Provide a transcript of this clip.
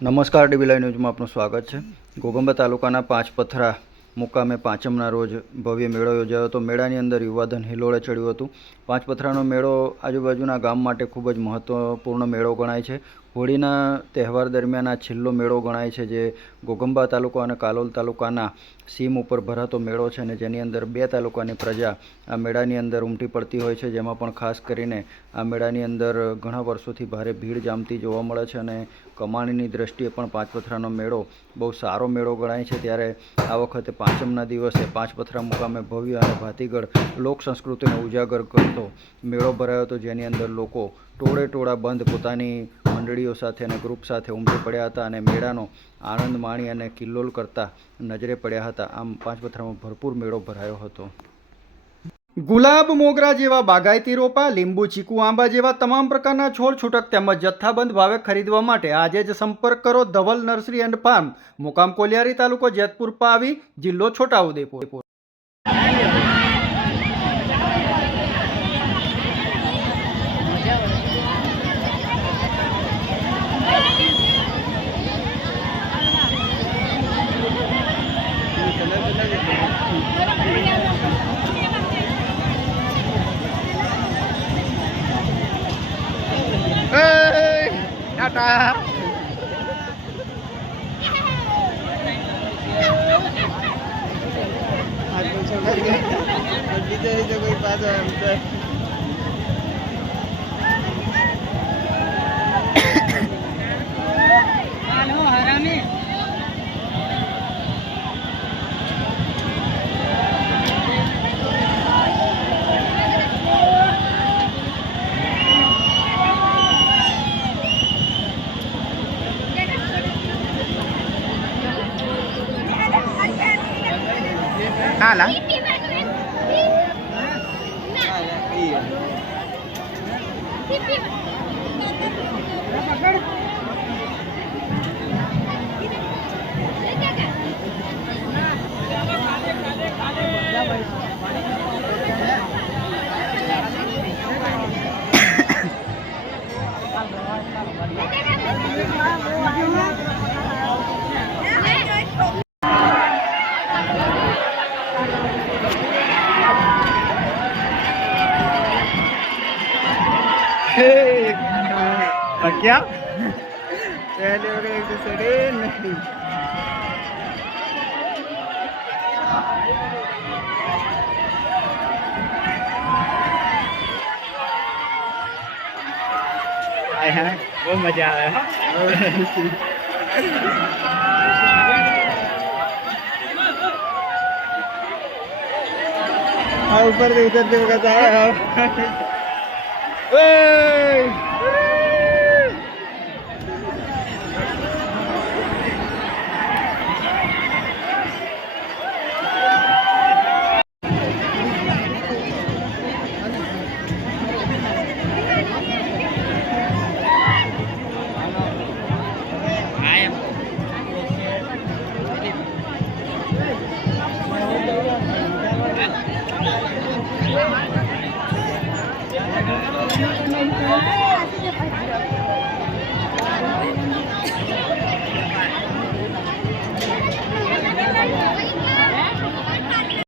નમસ્કાર, dB live ન્યૂઝમાં આપનું સ્વાગત છે। ઘોઘંબા તાલુકાના પાંચપથરા મુકામે પાંચમના રોજ ભવ્ય મેળો યોજાયો હતો। મેળાની અંદર યુવાધન હિલોળે ચડ્યું હતું। પાંચપથરાનો મેળો આજુબાજુના ગામ માટે ખૂબ જ મહત્વપૂર્ણ મેળો ગણાય છે। હોળીના તહેવાર દરમિયાન આ છેલ્લો મેળો ગણાય છે, જે ઘોઘંબા તાલુકા અને કાલોલ તાલુકાના સીમ ઉપર ભરાતો મેળો છે, અને જેની અંદર 2 તાલુકાની પ્રજા આ મેળાની અંદર ઉમટી પડતી હોય છે। જેમાં પણ ખાસ કરીને આ મેળાની અંદર ઘણા વર્ષોથી ભારે ભીડ જામતી જોવા મળે છે, અને કમાણીની દ્રષ્ટિએ પણ પાંચપથરાનો મેળો બહુ સારો મેળો ગણાય છે। ત્યારે આ વખતે પાંચમના દિવસે પાંચપથરા મુકામે ભવ્ય અને ભાતીગળ લોક સંસ્કૃતિને ઉજાગર કરતો મેળો ભરાયો હતો, જેની અંદર લોકો ટોળે ટોળા બંધ પોતાની મંડળીઓ સાથે અને ગ્રુપ સાથે ઉમટી પડ્યા હતા અને મેળાનો આનંદ માણી અને કિલ્લોલ કરતા નજરે પડ્યા હતા। આમ પાંચપથરામાં ભરપૂર મેળો ભરાયો હતો। ગુલાબ, મોગરા જેવા બાગાયતી રોપા, લીંબુ, ચીકુ, આંબા જેવા તમામ પ્રકારના છોડ છૂટક તેમજ જથ્થાબંધ ભાવે ખરીદવા માટે આજે જ સંપર્ક કરો ધવલ નર્સરી એન્ડ ફાર્મ, મુકામ કોલિયારી, તાલુકો જેતપુર, પાવી, જિલ્લો છોટાઉદેપુર। टाटा कोई पास हाला क्या पहले और एक दूसरे नहीं आए हैं, बहुत मजा आ रहा है। ऊपर से उतर से